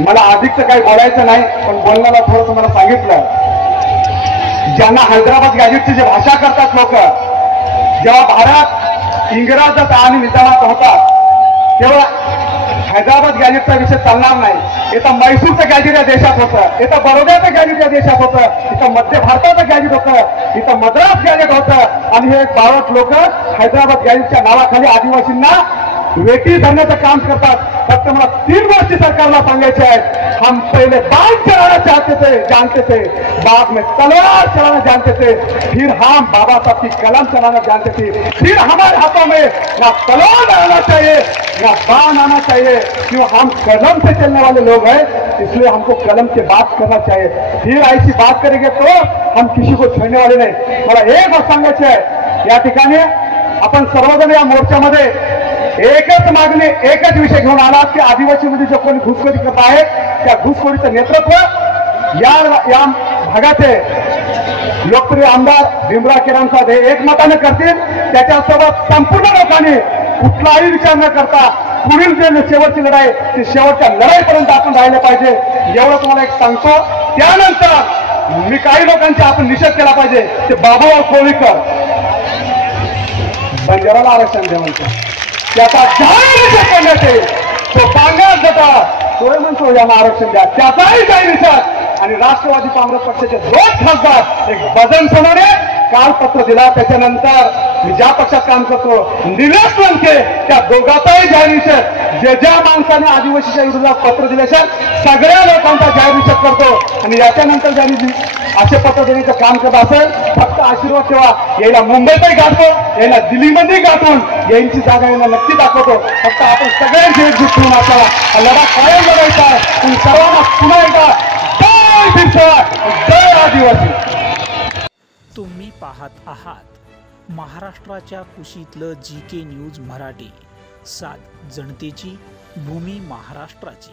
मला अधिकच काही बोलायचं नाही, पण बोलण्याला थोडंसं मला सांगितलं. ज्यांना हैदराबाद गॅजेटची जी भाषा करतात लोक, जेव्हा भारत इंग्रजात आणि निजामात होता तेव्हा हैदराबाद गॅजेटचा विषय चालणार नाही. इथं मैसूरचं गॅजेट या देशात होतं, इथं बरोड्याचं गॅजेट या देशात होतं, इथं मध्य भारताचं गॅजेट होतं, इथं मद्रास गॅजेट होतं. आणि हे 12 लोक हैदराबाद गॅजेटच्या नावाखाली आदिवासींना वेठी धरण्याचं काम करतात. फक्त मला 3 गोष्टी सरकारला सांगायच्या आहेत. हम पहले बाण चलाना चाहते थे, जानते थे, बाद में तलवार चलाना जानते थे, फिर हम बाबा साहब की कलम चलाना जानते थे, फिर हमारे हाथों में ना तलवार आना चाहिए ना बाण आना चाहिए, क्यों हम कलम से चलने वाले लोग हैं, इसलिए हमको कलम से बात करना चाहिए. फिर ऐसी बात करेंगे तो हम किसी को छेड़ने वाले नहीं. मला एक गोष्ट सांगायची आहे. या ठिकाणी आपण सर्वजण या मोर्चामध्ये एकच मागणी, एकच विषय घेऊन आलात की आदिवासीमध्ये जो कोणी घुसखोरी करत आहे त्या घुसखोरीचं नेतृत्व या भागाचे लोकप्रिय आमदार भीमराव केराम साहेब हे एकमताने करतील. त्याच्यासोबत संपूर्ण लोकांनी कुठलाही विचार न करता पुढील जे शेवटची लढाई ती शेवटच्या लढाईपर्यंत आपण राहिले पाहिजे, एवढं तुम्हाला एक सांगतो. त्यानंतर मी काही लोकांचा आपण निषेध केला पाहिजे. ते बाबूराव कोळीकर बंजाराला आरक्षण दे म्हणतो, त्याचा जाहीर निषेध करण्यात येईल. तो बांगलाच जाता तोय म्हणतो यांना आरक्षण द्या, त्याचाही जाहीर निषेध. आणि राष्ट्रवादी काँग्रेस पक्षाचे 2 खासदार एक बदन सोनाने काल पत्र दिला. त्याच्यानंतर मी ज्या पक्षात काम करतो निलेश लंके त्या दोघांचाही जाहीर निषेध. ज्या माणसाने आदिवासीच्या विरोधात पत्र दिल्याच्या सगळ्या लोकांचा जाहीर निषेध करतो. आणि याच्यानंतर ज्यांनी असे पत्र देण्याचं काम करत असेल फक्त आशीर्वाद ठेवा. यायला मुंबईतही गाठतो, यायला दिल्लीमध्ये गाठून यांची जागा यांना नक्की दाखवतो. फक्त आपण सगळ्यांची एकजूट ठेवून आपल्याला लढा कायम लढायचा आहे. आणि सर्वांना पुन्हा एकदा जय बिरसा, जय आदिवासी. तुम्ही पाहत आहात महाराष्ट्राच्या कुशीतलं GK न्यूज मराठी. साथ जनतेची, भूमी महाराष्ट्राची.